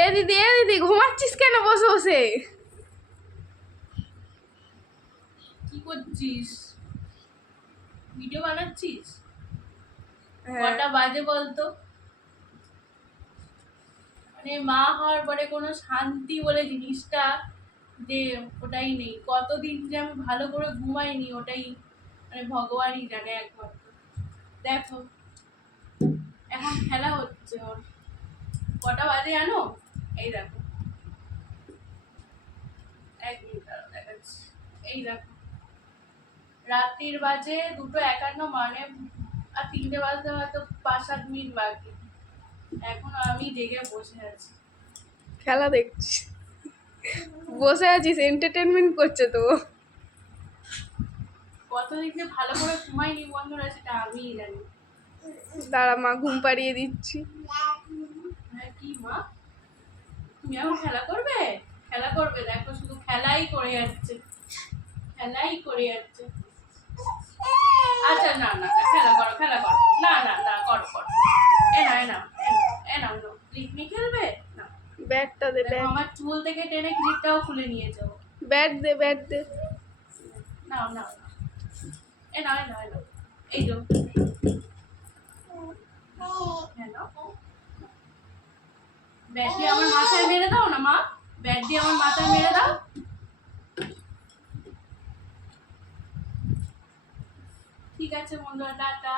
এ দিদি ঘুমাচ্ছিস কেন বসে বসে? কি করছিস? ভিডিও বানাচ্ছিস? হ্যাঁ। কটা বাজে বলতো? মানে মা হওয়ার পরে কোনো শান্তি বলে জিনিসটা যে ওটাই নেই। কতদিন যে আমি ভালো করে ঘুমাইনি ওটাই মানে ভগবানই জানে একমাত্র। দেখো এখন খেলা হচ্ছে ওর। কটা বাজে জানো? এই দেখো, এক মিনিট দাঁড়াও দেখাচ্ছি। এই দেখো, রাত্রির বাজে 2:51, মানে আর 3টে বাজতে হয়তো 5-7 মিনিট বাকি। এখন আমি জেগে বসে আছি। খেলা দেখছিস? বসে আছিস, এন্টারটেনমেন্ট করছে তো। কতদিন যে ভালো করে ঘুমাইনি বন্ধুরা, সেটা আমিই জানি। দাঁড়া মা ঘুম পাড়িয়ে দিচ্ছি। হ্যাঁ কি মা, তুমি এখন খেলা করবে? খেলা করবে, দেখো শুধু খেলাই করে যাচ্ছে, খেলাই করে যাচ্ছে। আচ্ছা না না না, খেলা করো খেলা করো, না না না করো করো। এ না এ না এ না, ক্লিপ খেলবে না। ব্যাটটা দে, ব্যাট। আমার চুল থেকে টেনে ক্লিপটাও খুলে নিয়ে যাও। ব্যাট দে, ব্যাট দে। নাও নাও নাও, এ নাও এ নাও এ নাও, এই তো। হ্যাঁ নাও, ব্যাট দিয়ে আমার মাথায় মেরে দাও না মা, ব্যাট দিয়ে আমার মাথায় মেরে দাও। ঠিক আছে বন্ধুরা, টাটা।